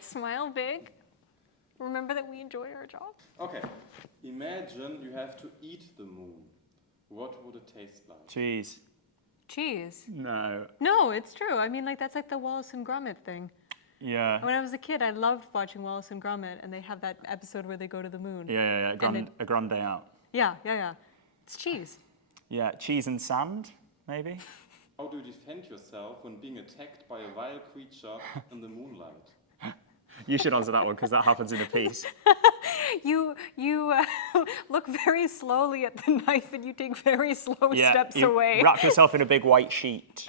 Smile big. Remember that we enjoy our job. Okay, imagine you have to eat the moon. What would it taste like? Cheese. Cheese? No. No, it's true. I mean, like, that's like the Wallace and Gromit thing. Yeah. When I was a kid, I loved watching Wallace and Gromit, and they have that episode where they go to the moon. Yeah. A Grand Day Out. Yeah. It's cheese. Yeah, cheese and sand, maybe? How do you defend yourself when being attacked by a vile creature in the moonlight? You should answer that one, because that happens in the piece. You look very slowly at the knife, and you take very slow steps you away. Wrap yourself in a big white sheet.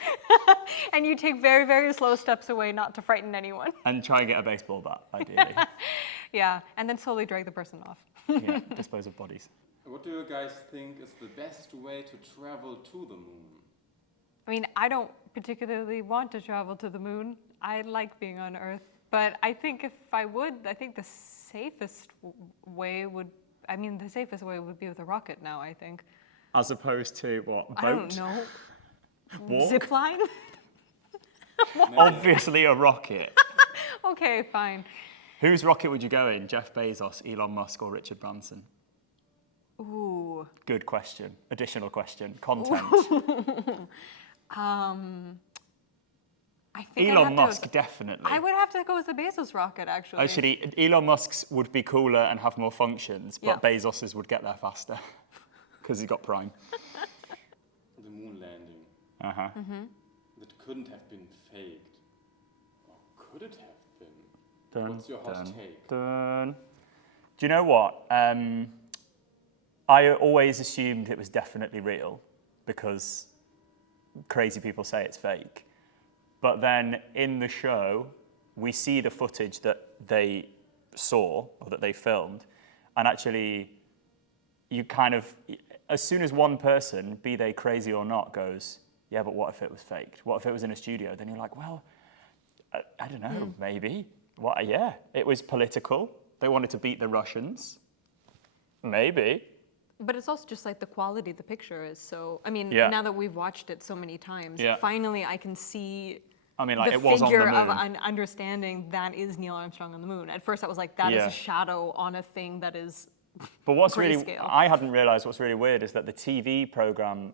And you take very, very slow steps away, not to frighten anyone. And try and get a baseball bat, ideally. Yeah, and then slowly drag the person off. Yeah, dispose of bodies. What do you guys think is the best way to travel to the moon? I mean, I don't particularly want to travel to the moon. I like being on Earth. But I think if I would, I think the safest way would be with a rocket now, I think. As opposed to what, boat? I don't know. Walk? Zip line? Obviously a rocket. Okay, fine. Whose rocket would you go in? Jeff Bezos, Elon Musk, or Richard Branson? Ooh. Good question. Additional question. Content. I think Elon Musk, definitely. I would have to go with the Bezos rocket, actually. Actually, Elon Musk's would be cooler and have more functions, but Yeah. Bezos's would get there faster because he got Prime. The moon landing. Uh-huh. That couldn't have been faked. Or could it have been? Dun, What's your hot dun, take? dun. Do you know what? I always assumed it was definitely real because crazy people say it's fake. But then in the show, we see the footage that they saw or that they filmed. And actually, you kind of, as soon as one person, be they crazy or not, goes, yeah, but what if it was faked? What if it was in a studio? Then you're like, well, I don't know, maybe. What? Yeah, it was political. They wanted to beat the Russians. Maybe. But it's also just like the quality the picture is. So, I mean, Yeah. now that we've watched it so many times, Yeah. finally I can see I mean, like, the it was on the figure of moon. an understanding that is Neil Armstrong on the moon. At first I was like, that is Yeah. a shadow on a thing that is But what's really, grayscale. I hadn't realised what's really weird is that the TV programme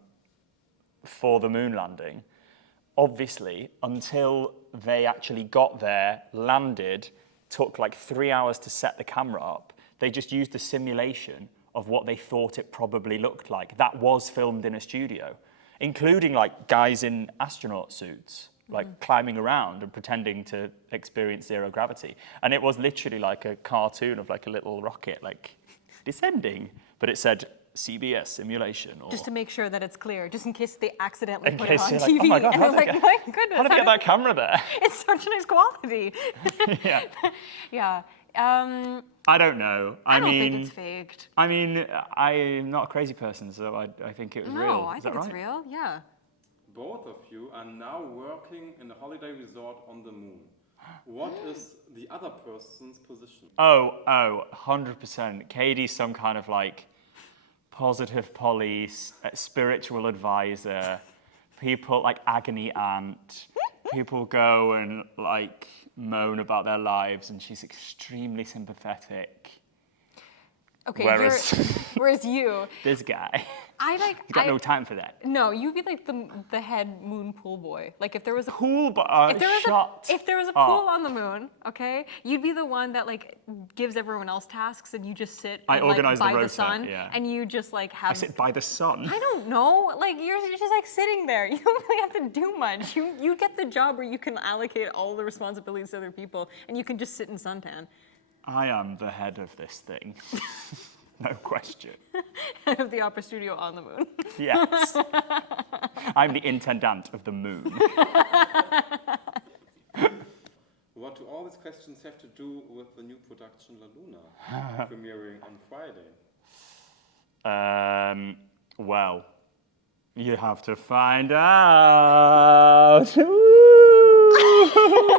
for the moon landing, obviously, until they actually got there, landed, took like 3 hours to set the camera up, they just used a simulation of what they thought it probably looked like. That was filmed in a studio, including like guys in astronaut suits, like climbing around and pretending to experience zero gravity. And it was literally like a cartoon of like a little rocket, like descending, but it said CBS simulation. Or just to make sure that it's clear, just in case they accidentally in put it case on you're TV. like, oh my God, and how they're did like, they my goodness. how did they get that camera there? It's such nice quality. Yeah. Yeah. I don't know. I don't think it's faked. I mean, I'm not a crazy person, so I think it was real. No, I Is think that it's right? real. Yeah. Both of you are now working in a holiday resort on the moon. What is the other person's position? Oh, 100%. Kady's some kind of like positive police, spiritual advisor, people like agony aunt. People go and like moan about their lives and she's extremely sympathetic. Okay, Whereas whereas you, this guy, he's he's got no time for that. No, you'd be like the head moon pool boy. Like if there was a Pool, but if there was a pool on the moon, okay, you'd be the one that like gives everyone else tasks and you just sit I and, like, organise the by the rota, sun yeah. and you just like have I sit by the sun. I don't know. Like you're just like sitting there. You don't really have to do much. You get the job where you can allocate all the responsibilities to other people and you can just sit in suntan. I am the head of this thing. No question. Head of the opera studio on the moon. Yes. I'm the intendant of the moon. What do all these questions have to do with the new production La Luna, premiering on Friday? Well, you have to find out. Ooh.